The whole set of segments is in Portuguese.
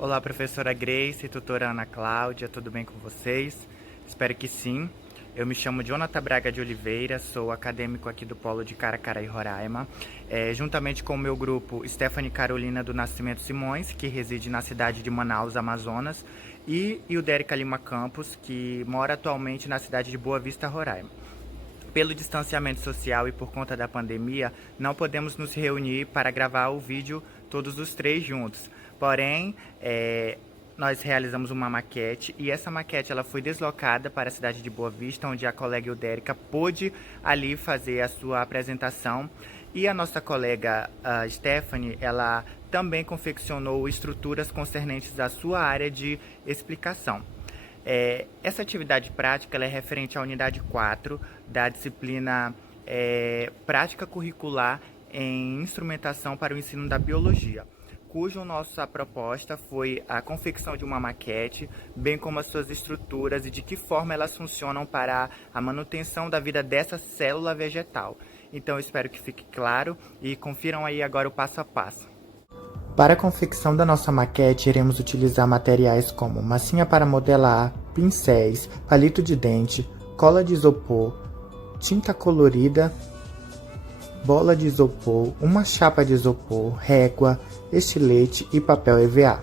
Olá, professora Grace, tutora Ana Cláudia, tudo bem com vocês? Espero que sim. Eu me chamo Jonathan Braga de Oliveira, sou acadêmico aqui do Polo de Caracaraí, Roraima, juntamente com o meu grupo Stephanie Carolina do Nascimento Simões, que reside na cidade de Manaus, Amazonas, e Ildérica Lima Campos, que mora atualmente na cidade de Boa Vista, Roraima. Pelo distanciamento social e por conta da pandemia, não podemos nos reunir para gravar o vídeo todos os três juntos. Porém, nós realizamos uma maquete e essa maquete ela foi deslocada para a cidade de Boa Vista, onde a colega Ildérica pôde ali fazer a sua apresentação. E a nossa colega Stephanie, ela também confeccionou estruturas concernentes à sua área de explicação. Essa atividade prática ela é referente à unidade 4 da disciplina Prática Curricular em Instrumentação para o Ensino da Biologia, cuja nossa proposta foi a confecção de uma maquete, bem como as suas estruturas e de que forma elas funcionam para a manutenção da vida dessa célula vegetal. Então eu espero que fique claro e confiram aí agora o passo a passo. Para a confecção da nossa maquete, iremos utilizar materiais como massinha para modelar, pincéis, palito de dente, cola de isopor, tinta colorida, bola de isopor, uma chapa de isopor, régua, estilete e papel EVA.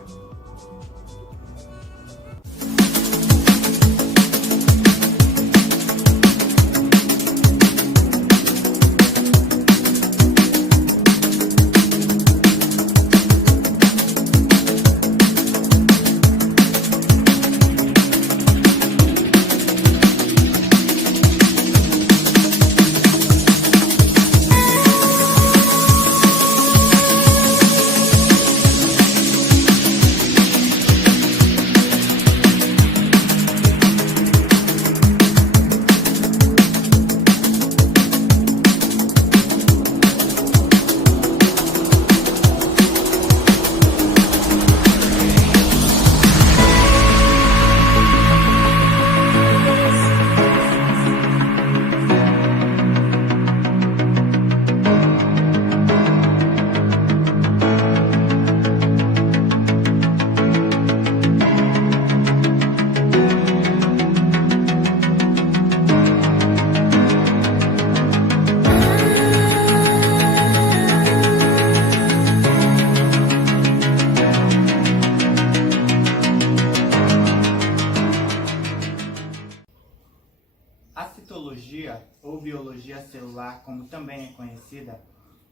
A citologia, ou biologia celular, como também é conhecida,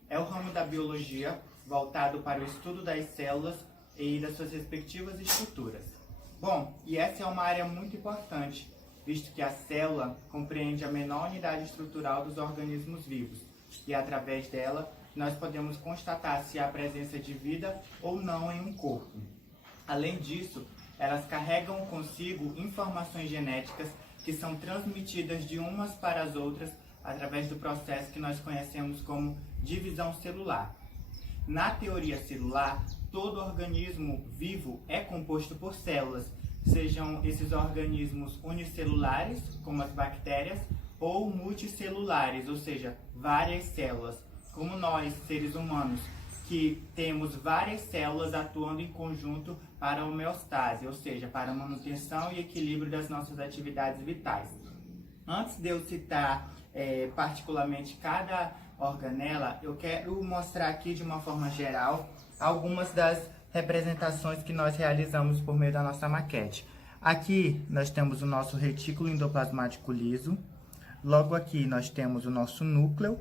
é o ramo da biologia voltado para o estudo das células e das suas respectivas estruturas. Bom, e essa é uma área muito importante, visto que a célula compreende a menor unidade estrutural dos organismos vivos, e através dela nós podemos constatar se há presença de vida ou não em um corpo. Além disso, elas carregam consigo informações genéticas que são transmitidas de umas para as outras através do processo que nós conhecemos como divisão celular. Na teoria celular, todo organismo vivo é composto por células, sejam esses organismos unicelulares, como as bactérias, ou multicelulares, ou seja, várias células, como nós, seres humanos, que temos várias células atuando em conjunto para a homeostase, ou seja, para a manutenção e equilíbrio das nossas atividades vitais. Antes de eu citar particularmente cada organela, eu quero mostrar aqui de uma forma geral algumas das representações que nós realizamos por meio da nossa maquete. Aqui nós temos o nosso retículo endoplasmático liso, logo aqui nós temos o nosso núcleo,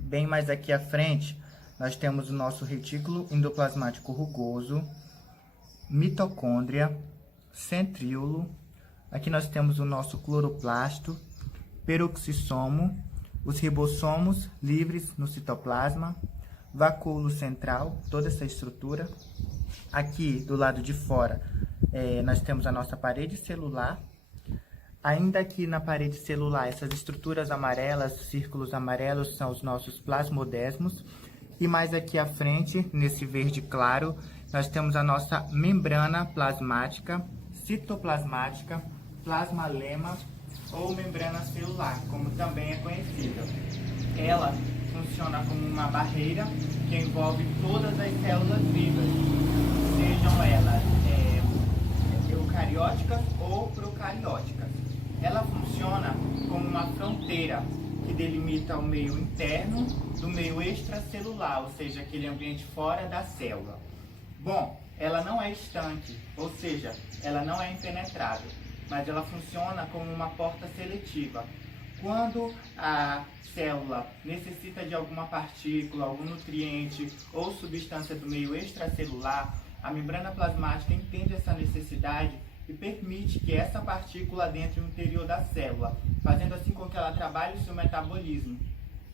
bem mais aqui à frente nós temos o nosso retículo endoplasmático rugoso, mitocôndria, centríolo. Aqui nós temos o nosso cloroplasto, peroxissomo, os ribossomos livres no citoplasma, vacúolo central, toda essa estrutura. Aqui do lado de fora nós temos a nossa parede celular. Ainda aqui na parede celular, essas estruturas amarelas, círculos amarelos, são os nossos plasmodesmos. E mais aqui à frente, nesse verde claro, nós temos a nossa membrana plasmática, citoplasmática, plasmalema ou membrana celular, como também é conhecida. Ela funciona como uma barreira que envolve todas as células vivas, sejam elas eucarióticas ou procarióticas. Ela funciona como uma fronteira que delimita o meio interno do meio extracelular, ou seja, aquele ambiente fora da célula. Bom, ela não é estanque, ou seja, ela não é impenetrável, mas ela funciona como uma porta seletiva. Quando a célula necessita de alguma partícula, algum nutriente ou substância do meio extracelular, a membrana plasmática entende essa necessidade e permite que essa partícula adentre no interior da célula, fazendo assim com que ela trabalhe o seu metabolismo.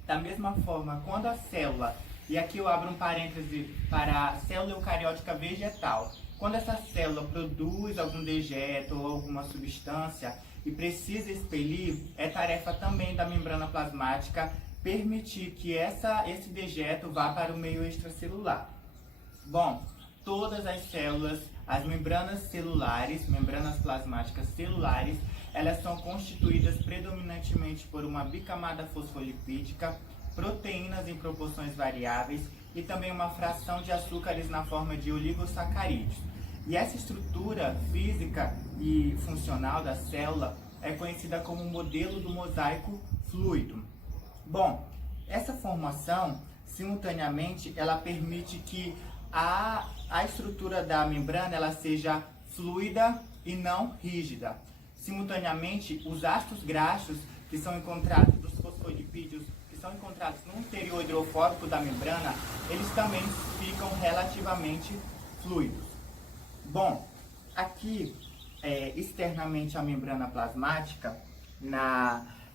Da mesma forma, quando a célula, e aqui eu abro um parêntese para a célula eucariótica vegetal, quando essa célula produz algum dejeto ou alguma substância e precisa expelir, é tarefa também da membrana plasmática permitir que esse dejeto vá para o meio extracelular. Bom, todas as células, as membranas celulares, membranas plasmáticas celulares, elas são constituídas predominantemente por uma bicamada fosfolipídica, proteínas em proporções variáveis e também uma fração de açúcares na forma de oligosacarídeos. E essa estrutura física e funcional da célula é conhecida como modelo do mosaico fluido. Bom, essa formação, simultaneamente, ela permite que a estrutura da membrana ela seja fluida e não rígida. Simultaneamente, os ácidos graxos que são encontrados dos fosfolipídios que são encontrados no interior hidrofóbico da membrana, eles também ficam relativamente fluidos. Bom, aqui externamente a membrana plasmática,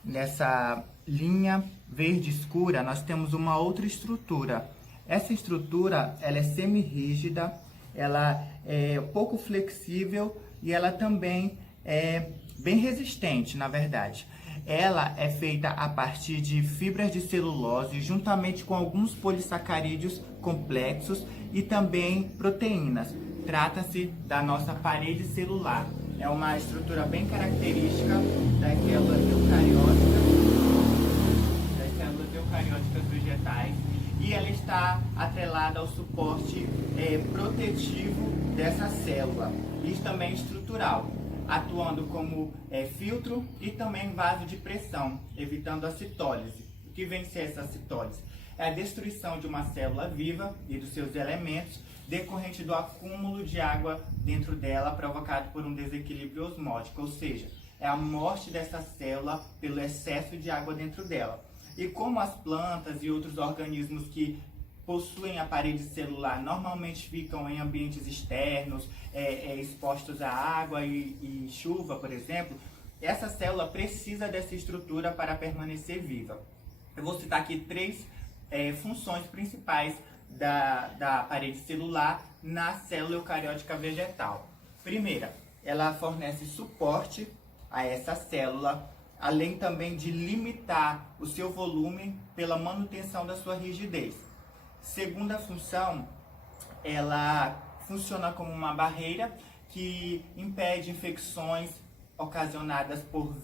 nessa linha verde escura, nós temos uma outra estrutura. Essa estrutura ela é semi-rígida, ela é pouco flexível e ela também é bem resistente, na verdade. Ela é feita a partir de fibras de celulose, juntamente com alguns polissacarídeos complexos e também proteínas. Trata-se da nossa parede celular. É uma estrutura bem característica das células eucarióticas vegetais, e ela está atrelada ao suporte protetivo dessa célula, e também estrutural, atuando como filtro e também vaso de pressão, evitando a citólise. O que vem ser essa citólise? É a destruição de uma célula viva e dos seus elementos, decorrente do acúmulo de água dentro dela provocado por um desequilíbrio osmótico, ou seja, é a morte dessa célula pelo excesso de água dentro dela. E como as plantas e outros organismos que possuem a parede celular normalmente ficam em ambientes externos, expostos à água e chuva, por exemplo, essa célula precisa dessa estrutura para permanecer viva. Eu vou citar aqui três funções principais da parede celular na célula eucariótica vegetal. Primeira, ela fornece suporte a essa célula, além também de limitar o seu volume pela manutenção da sua rigidez. Segunda função, ela funciona como uma barreira que impede infecções ocasionadas por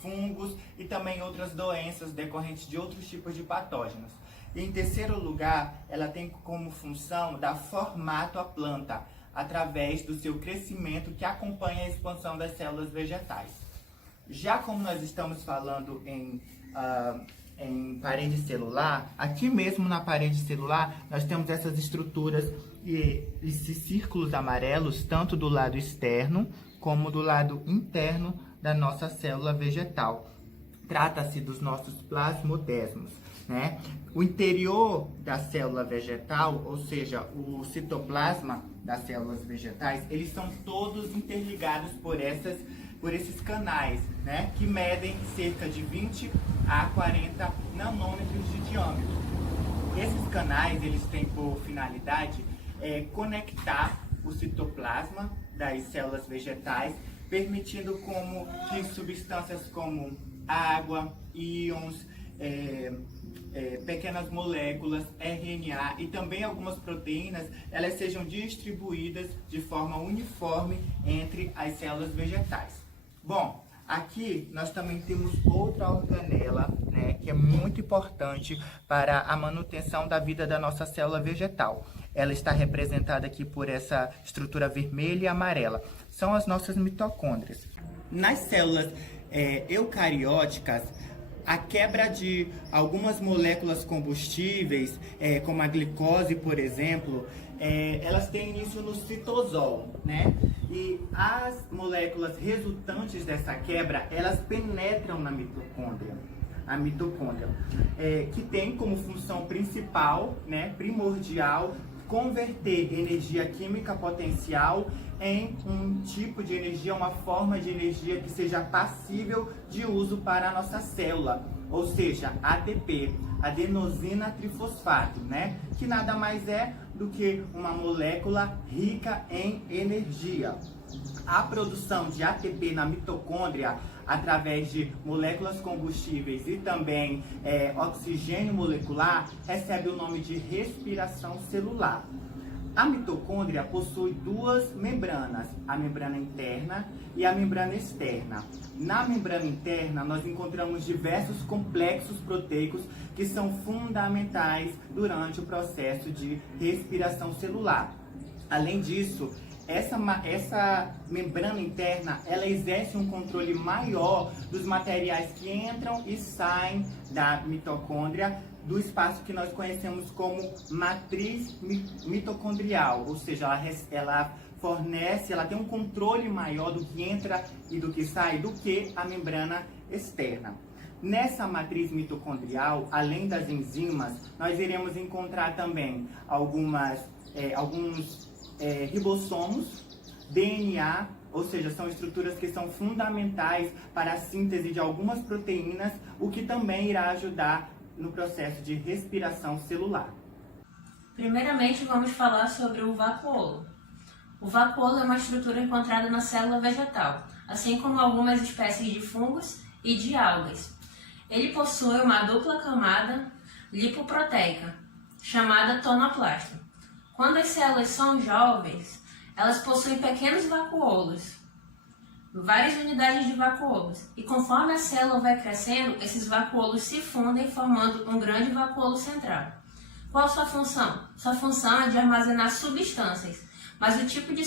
fungos e também outras doenças decorrentes de outros tipos de patógenos. E em terceiro lugar, ela tem como função dar formato à planta, através do seu crescimento que acompanha a expansão das células vegetais. Já como nós estamos falando em parede celular, aqui mesmo na parede celular, nós temos essas estruturas e esses círculos amarelos, tanto do lado externo como do lado interno da nossa célula vegetal. Trata-se dos nossos plasmodesmos, né? O interior da célula vegetal, ou seja, o citoplasma das células vegetais, eles são todos interligados por esses canais, né? Que medem cerca de 20 a 40 nanômetros de diâmetro. Esses canais, eles têm por finalidade conectar o citoplasma das células vegetais, permitindo que substâncias como água, íons, pequenas moléculas, RNA e também algumas proteínas, elas sejam distribuídas de forma uniforme entre as células vegetais. Bom, Aqui nós também temos outra organela, né, que é muito importante para a manutenção da vida da nossa célula vegetal. Ela está representada aqui por essa estrutura vermelha e amarela. São as nossas mitocôndrias. Nas células eucarióticas, a quebra de algumas moléculas combustíveis, como a glicose, por exemplo, elas têm início no citosol, né? E as moléculas resultantes dessa quebra, elas penetram na mitocôndria. A mitocôndria, que tem como função principal, né, primordial, converter energia química potencial em um tipo de energia, uma forma de energia que seja passível de uso para a nossa célula, ou seja, ATP, adenosina trifosfato, né? Que nada mais é do que uma molécula rica em energia. A produção de ATP na mitocôndria, através de moléculas combustíveis e também oxigênio molecular, recebe o nome de respiração celular. A mitocôndria possui duas membranas, a membrana interna e a membrana externa. Na membrana interna, nós encontramos diversos complexos proteicos que são fundamentais durante o processo de respiração celular. Além disso, essa membrana interna, ela exerce um controle maior dos materiais que entram e saem da mitocôndria, do espaço que nós conhecemos como matriz mitocondrial, ou seja, ela fornece, ela tem um controle maior do que entra e do que sai do que a membrana externa. Nessa matriz mitocondrial, além das enzimas, nós iremos encontrar também alguns ribossomos, DNA, ou seja, são estruturas que são fundamentais para a síntese de algumas proteínas, o que também irá ajudar no processo de respiração celular. Primeiramente, vamos falar sobre o vacuolo. O vacuolo é uma estrutura encontrada na célula vegetal, assim como algumas espécies de fungos e de algas. Ele possui uma dupla camada lipoproteica, chamada tonoplasto. Quando as células são jovens, elas possuem pequenos vacuolos, várias unidades de vacuolos, e conforme a célula vai crescendo, esses vacuolos se fundem formando um grande vacuolo central. Qual a sua função? Sua função é de armazenar substâncias, mas o tipo de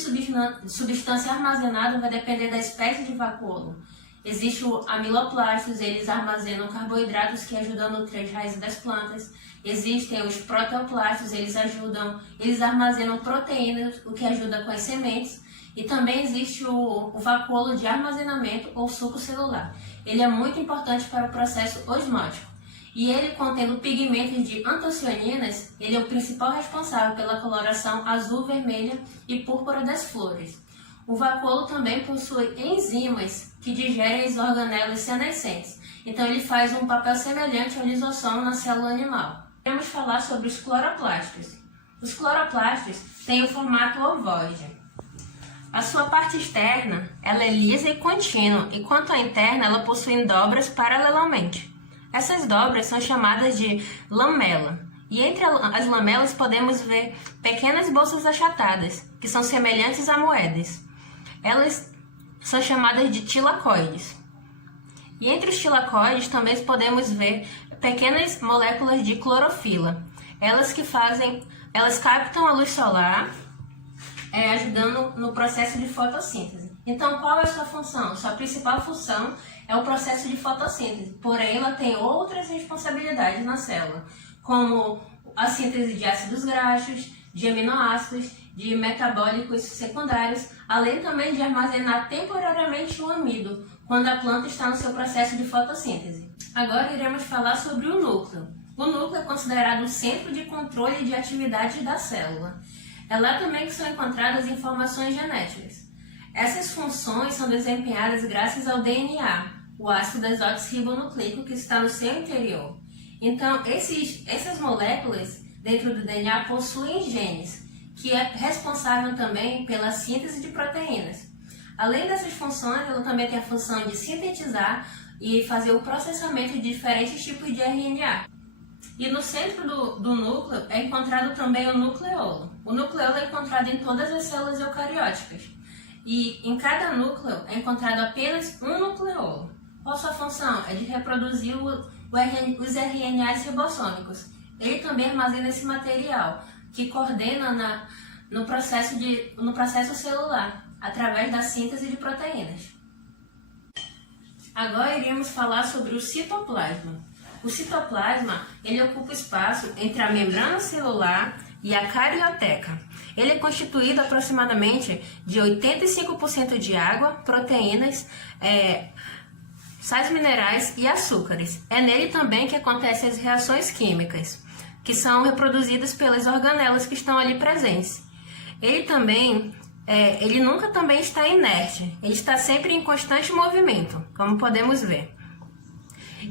substância armazenada vai depender da espécie de vacuolo. Existe o amiloplastos, eles armazenam carboidratos que ajudam a nutrir as raízes das plantas. Existem os proteoplastos, eles armazenam proteínas, o que ajuda com as sementes. E também existe o vacuolo de armazenamento ou suco celular. Ele é muito importante para o processo osmótico. E ele, contendo pigmentos de antocianinas, ele é o principal responsável pela coloração azul, vermelha e púrpura das flores. O vacuolo também possui enzimas que digerem as organelas senescentes. Então ele faz um papel semelhante ao lisossomo na célula animal. Vamos falar sobre os cloroplastos. Os cloroplastos têm o formato ovoide. A sua parte externa, ela é lisa e contínua, enquanto a interna ela possui dobras paralelamente. Essas dobras são chamadas de lamela, e entre as lamelas podemos ver pequenas bolsas achatadas, que são semelhantes a moedas. Elas são chamadas de tilacoides. E entre os tilacoides também podemos ver pequenas moléculas de clorofila. Elas captam a luz solar, ajudando no processo de fotossíntese. Então, qual é a sua função? Sua principal função é o processo de fotossíntese, porém ela tem outras responsabilidades na célula, como a síntese de ácidos graxos, de aminoácidos, de metabólicos secundários, além também de armazenar temporariamente o amido, quando a planta está no seu processo de fotossíntese. Agora iremos falar sobre o núcleo. O núcleo é considerado o centro de controle de atividades da célula. É lá também que são encontradas informações genéticas. Essas funções são desempenhadas graças ao DNA, o ácido desoxirribonucleico que está no seu interior. Então, essas moléculas dentro do DNA possuem genes, que é responsável também pela síntese de proteínas. Além dessas funções, ela também tem a função de sintetizar e fazer o processamento de diferentes tipos de RNA. E no centro do núcleo é encontrado também o nucleolo. O nucleolo é encontrado em todas as células eucarióticas. e em cada núcleo é encontrado apenas um nucleolo. Qual sua função? É de reproduzir os RNAs ribossômicos. Ele também armazena esse material, que coordena no processo celular, através da síntese de proteínas. Agora iremos falar sobre o citoplasma. O citoplasma, ele ocupa o espaço entre a membrana celular e a carioteca. Ele é constituído aproximadamente de 85% de água, proteínas, sais minerais e açúcares. É nele também que acontecem as reações químicas, que são reproduzidas pelas organelas que estão ali presentes. Ele nunca também está inerte, ele está sempre em constante movimento, como podemos ver.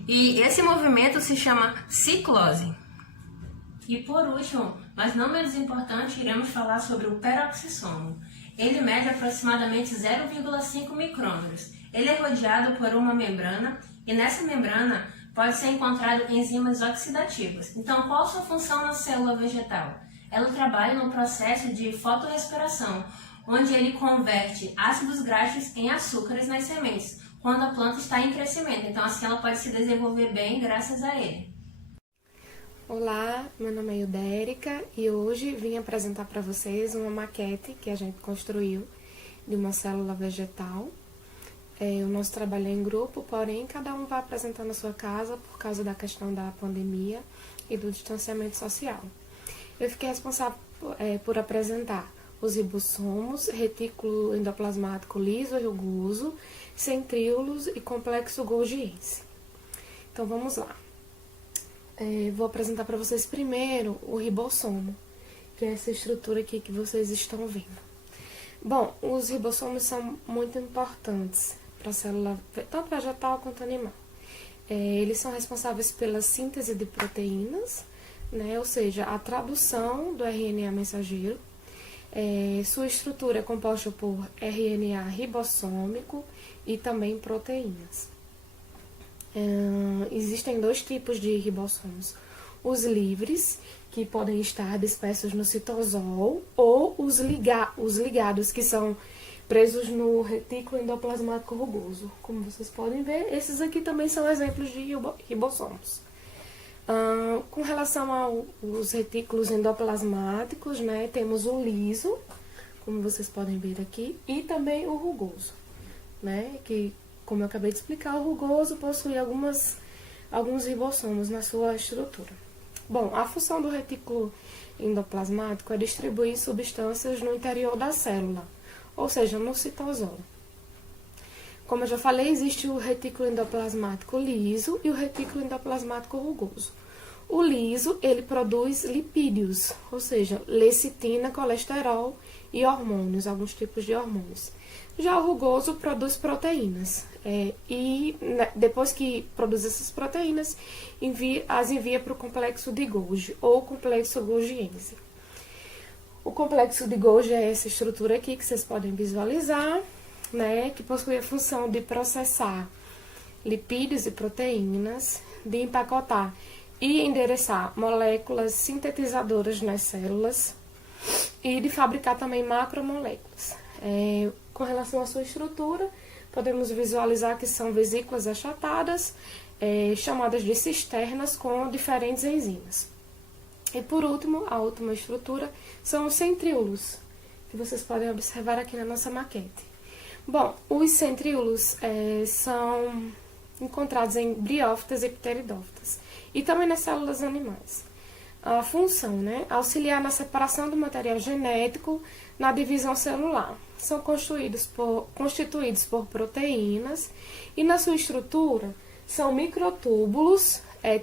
E esse movimento se chama ciclose. E por último, mas não menos importante, iremos falar sobre o peroxissomo. Ele mede aproximadamente 0,5 micrômetros. Ele é rodeado por uma membrana e nessa membrana pode ser encontrado enzimas oxidativas. Então, qual a sua função na célula vegetal? Ela trabalha no processo de fotorrespiração, onde ele converte ácidos graxos em açúcares nas sementes, quando a planta está em crescimento. Então, assim ela pode se desenvolver bem graças a ele. Olá, meu nome é Eudérica e hoje vim apresentar para vocês uma maquete que a gente construiu de uma célula vegetal. O nosso trabalho é em grupo, porém cada um vai apresentar na sua casa por causa da questão da pandemia e do distanciamento social. Eu fiquei responsável por apresentar os ribossomos, retículo endoplasmático liso e rugoso, centríolos e complexo golgiense. Então vamos lá. Vou apresentar para vocês primeiro o ribossomo, que é essa estrutura aqui que vocês estão vendo. Bom, os ribossomos são muito importantes para a célula, tanto vegetal quanto animal. Eles são responsáveis pela síntese de proteínas, né, ou seja, a tradução do RNA mensageiro. Sua estrutura é composta por RNA ribossômico e também proteínas. Existem dois tipos de ribossomos: os livres, que podem estar dispersos no citosol, ou os ligados, que são presos no retículo endoplasmático rugoso. Como vocês podem ver, esses aqui também são exemplos de ribossomos. Com relação aos retículos endoplasmáticos, né, temos o liso, como vocês podem ver aqui, e também o rugoso, né, que, como eu acabei de explicar, o rugoso possui alguns ribossomos na sua estrutura. Bom, a função do retículo endoplasmático é distribuir substâncias no interior da célula, ou seja, no citosol. Como eu já falei, existe o retículo endoplasmático liso e o retículo endoplasmático rugoso. O liso, ele produz lipídios, ou seja, lecitina, colesterol e hormônios, alguns tipos de hormônios. Já o rugoso produz proteínas, depois que produz essas proteínas, as envia para o complexo de Golgi, ou complexo golgiense. O complexo de Golgi é essa estrutura aqui que vocês podem visualizar, né, que possui a função de processar lipídios e proteínas, de empacotar e endereçar moléculas sintetizadoras nas células e de fabricar também macromoléculas. Com relação à sua estrutura, podemos visualizar que são vesículas achatadas, chamadas de cisternas, com diferentes enzimas. E por último, a última estrutura são os centríolos, que vocês podem observar aqui na nossa maquete. Bom, os centríolos são encontrados em briófitas e pteridófitas e também nas células animais. A função, né, auxiliar na separação do material genético na divisão celular. São constituídos por proteínas e na sua estrutura são microtúbulos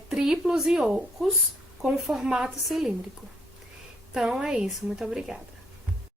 triplos e ocos com formato cilíndrico. Então é isso, muito obrigada.